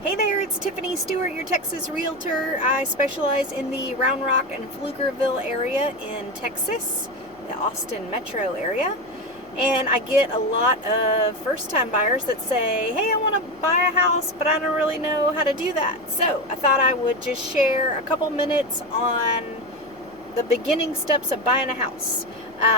Hey there, it's Tiffany Stewart, your Texas Realtor. I specialize in the Round Rock and Pflugerville area in Texas, the Austin metro area. And I get a lot of first-time buyers that say, hey, I want to buy a house, but I don't really know how to do that. So I thought I would just share a couple minutes on the beginning steps of buying a house.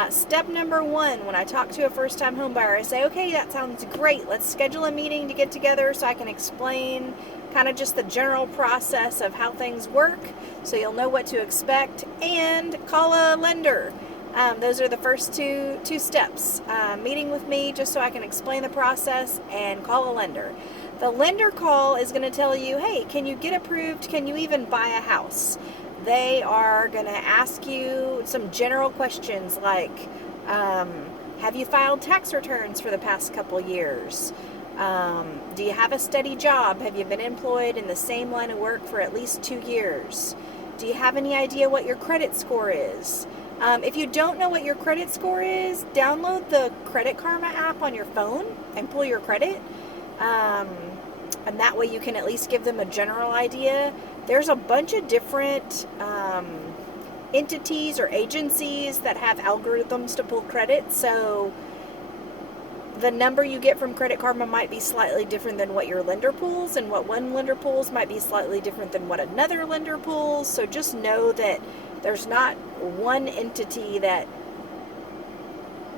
Step number one, when I talk to a first-time home buyer, I say, okay, that sounds great. Let's schedule a meeting to get together so I can explain kind of just the general process of how things work so you'll know what to expect, and call a lender. Those are the first two steps. Meeting with me just so I can explain the process, and call a lender. The lender call is going to tell you, hey, can you get approved? Can you even buy a house? They are going to ask you some general questions like, have you filed tax returns for the past couple years? Do you have a steady job? Have you been employed in the same line of work for at least 2 years? Do you have any idea what your credit score is? If you don't know what your credit score is, download the Credit Karma app on your phone and pull your credit. And that way you can at least give them a general idea. There's a bunch of different entities or agencies that have algorithms to pull credit. So the number you get from Credit Karma might be slightly different than what your lender pulls, and what one lender pulls might be slightly different than what another lender pulls. So just know that there's not one entity that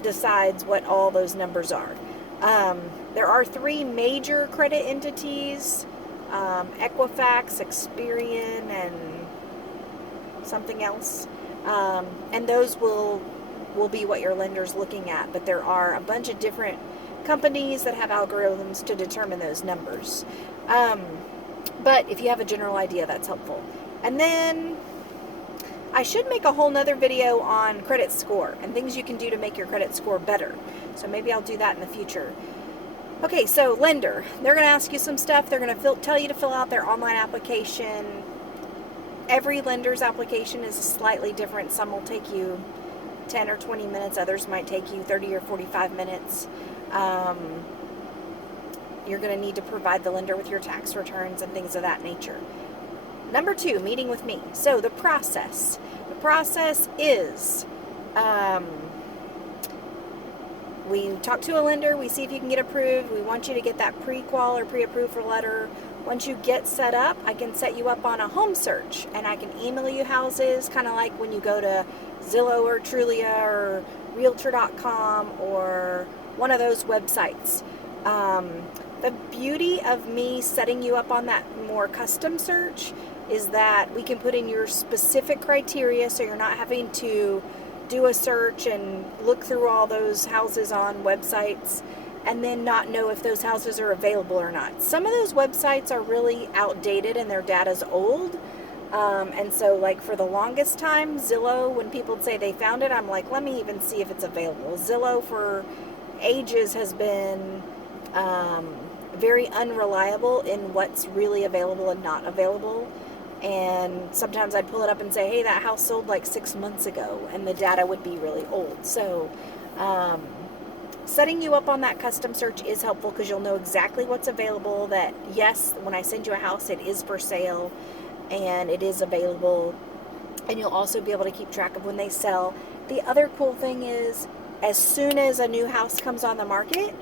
decides what all those numbers are. There are 3 major credit entities, Equifax, Experian, and something else. And those will be what your lender's looking at. But there are a bunch of different companies that have algorithms to determine those numbers. But if you have a general idea, that's helpful. And then I should make a whole nother video on credit score and things you can do to make your credit score better. So maybe I'll do that in the future. Okay, so lender, they're going to ask you some stuff. They're going to tell you to fill out their online application. Every lender's application is slightly different. Some will take you 10 or 20 minutes. Others might take you 30 or 45 minutes. You're going to need to provide the lender with your tax returns and things of that nature. Number 2, meeting with me. So the process. The process is we talk to a lender, we see if you can get approved. We want you to get that pre-qual or pre-approved letter. Once you get set up, I can set you up on a home search, and I can email you houses, kind of like when you go to Zillow or Trulia or Realtor.com or one of those websites. The beauty of me setting you up on that more custom search is that we can put in your specific criteria, so you're not having to do a search and look through all those houses on websites and then not know if those houses are available or not. Some of those websites are really outdated and their data's old. And so, like, for the longest time, Zillow, when people would say they found it, I'm like, let me even see if it's available. Zillow for ages has been very unreliable in what's really available and not available. And sometimes I'd pull it up and say, hey, that house sold like 6 months ago, and the data would be really old. So setting you up on that custom search is helpful because you'll know exactly what's available, that yes, when I send you a house, it is for sale and it is available. And you'll also be able to keep track of when they sell. The other cool thing is, as soon as a new house comes on the market,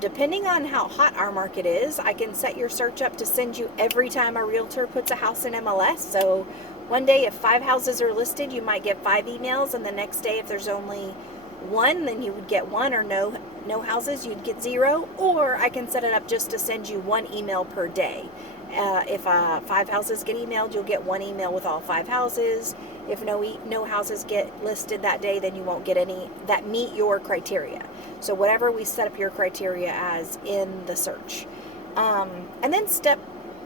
depending on how hot our market is, I can set your search up to send you every time a realtor puts a house in MLS. So one day, if 5 houses are listed, you might get 5 emails, and the next day, if there's only 1, then you would get 1, or no houses, you'd get 0. Or I can set it up just to send you 1 email per day. If 5 houses get emailed, you'll get 1 email with all 5 houses. If no houses get listed that day, then you won't get any that meet your criteria. So whatever we set up your criteria as in the search. And then step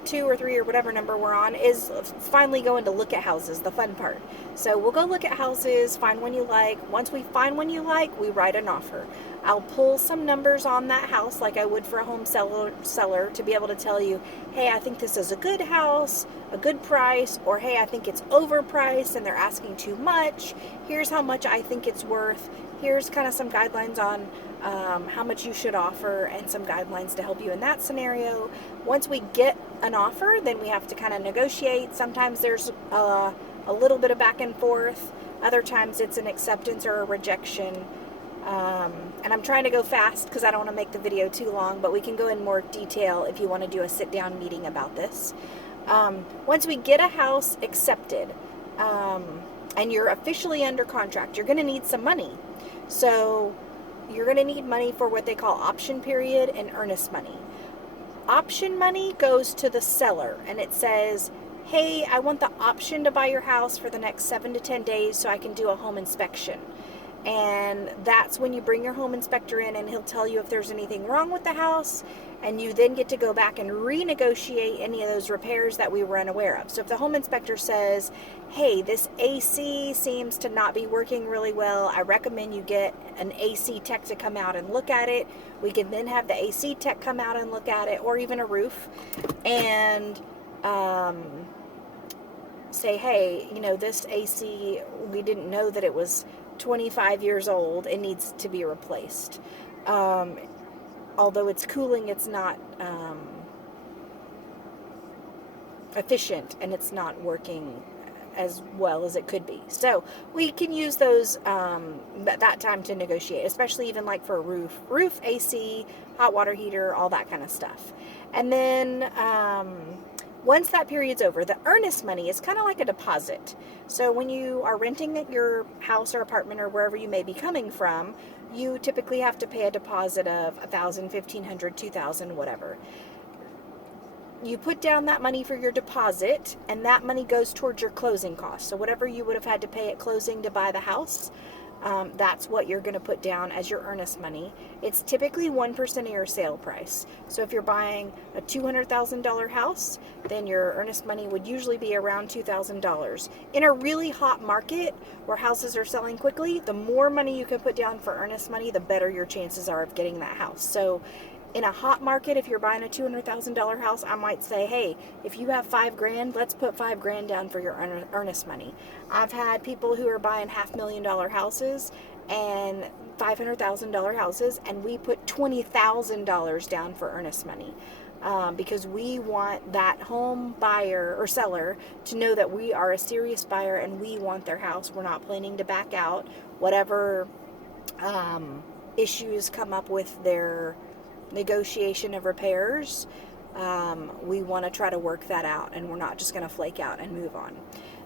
2 or 3 or whatever number we're on is finally going to look at houses, the fun part. So we'll go look at houses, find one you like. Once we find one you like, we write an offer. I'll pull some numbers on that house like I would for a home seller to be able to tell you, hey, I think this is a good house, a good price, or hey, I think it's overpriced and they're asking too much. Here's how much I think it's worth. here's kind of some guidelines on how much you should offer and some guidelines to help you in that scenario. Once we get an offer, then we have to kind of negotiate. Sometimes there's a little bit of back and forth. Other times it's an acceptance or a rejection. And I'm trying to go fast because I don't want to make the video too long, but we can go in more detail if you want to do a sit-down meeting about this. Once we get a house accepted, and you're officially under contract, you're going to need some money. So you're going to need money for what they call option period and earnest money. Option money goes to the seller, and it says, hey, I want the option to buy your house for the next 7 to 10 days so I can do a home inspection. And that's when you bring your home inspector in, and he'll tell you if there's anything wrong with the house, and you then get to go back and renegotiate any of those repairs that we were unaware of. So if the home inspector says, hey, this AC seems to not be working really well, I recommend you get an AC tech to come out and look at it. We can then have the AC tech come out and look at it, or even a roof, and say, hey, this AC, we didn't know that it was 25 years old. It needs to be replaced. Although it's cooling, it's not efficient, and it's not working as well as it could be. So we can use those that time to negotiate, especially even like for a roof, AC, hot water heater, all that kind of stuff. And then once that period's over, the earnest money is kind of like a deposit. So when you are renting at your house or apartment or wherever you may be coming from, you typically have to pay a deposit of $1,000, $1,500, $2,000, whatever. You put down that money for your deposit, and that money goes towards your closing costs. So whatever you would have had to pay at closing to buy the house, that's what you're going to put down as your earnest money. It's typically 1% of your sale price. So if you're buying a $200,000 house, then your earnest money would usually be around $2,000. In a really hot market where houses are selling quickly, the more money you can put down for earnest money, the better your chances are of getting that house. So in a hot market, if you're buying a $200,000 house, I might say, hey, if you have $5,000, let's put $5,000 down for your earnest money. I've had people who are buying $500,000 houses and $500,000 houses, and we put $20,000 down for earnest money. Because we want that home buyer or seller to know that we are a serious buyer and we want their house. We're not planning to back out. Whatever issues come up with their negotiation of repairs, we want to try to work that out, and we're not just going to flake out and move on.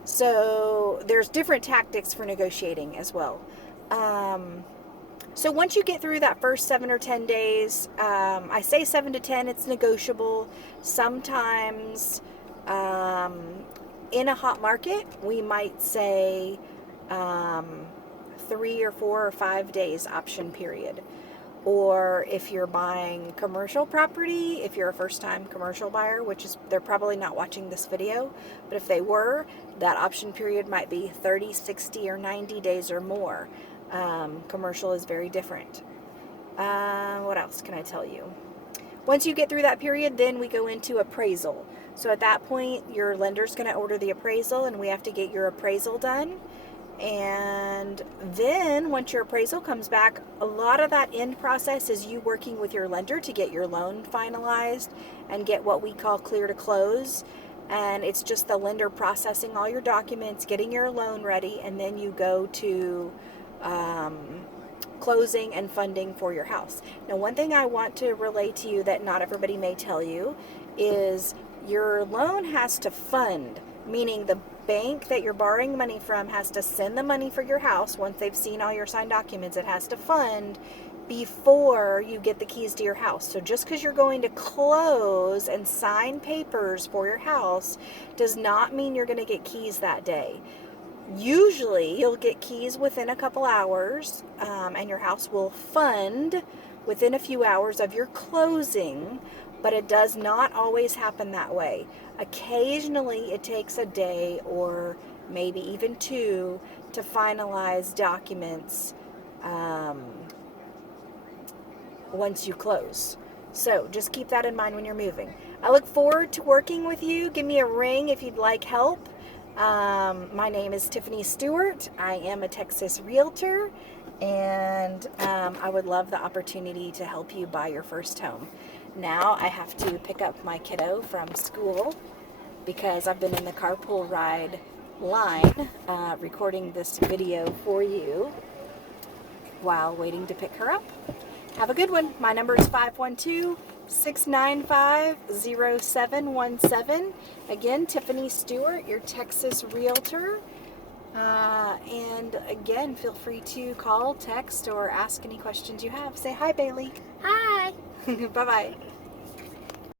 So there's different tactics for negotiating as well. So once you get through that first 7 or 10 days, I say 7 to 10, it's negotiable. Sometimes in a hot market, we might say 3 or 4 or 5 days option period. Or if you're buying commercial property, if you're a first-time commercial buyer, which is, they're probably not watching this video, but if they were, that option period might be 30, 60, or 90 days or more. Commercial is very different. What else can I tell you? Once you get through that period, then we go into appraisal. So at that point, your lender's going to order the appraisal, and we have to get your appraisal done. And then once your appraisal comes back, a lot of that end process is you working with your lender to get your loan finalized and get what we call clear to close. And it's just the lender processing all your documents, getting your loan ready, and then you go to closing and funding for your house. Now, one thing I want to relay to you that not everybody may tell you is your loan has to fund, meaning the bank that you're borrowing money from has to send the money for your house. Once they've seen all your signed documents, it has to fund before you get the keys to your house. So just because you're going to close and sign papers for your house does not mean you're going to get keys that day. Usually you'll get keys within a couple hours, and your house will fund within a few hours of your closing, but it does not always happen that way. Occasionally it takes a day or maybe even 2 to finalize documents once you close. So just keep that in mind when you're moving. I look forward to working with you. Give me a ring if you'd like help. My name is Tiffany Stewart. I am a Texas Realtor, and I would love the opportunity to help you buy your first home. Now I have to pick up my kiddo from school because I've been in the carpool ride line recording this video for you while waiting to pick her up. Have a good one. My number is 512-695-0717. Again, Tiffany Stewart, your Texas Realtor. And again, feel free to call, text, or ask any questions you have. Say hi, Bailey. Hi. Bye-bye.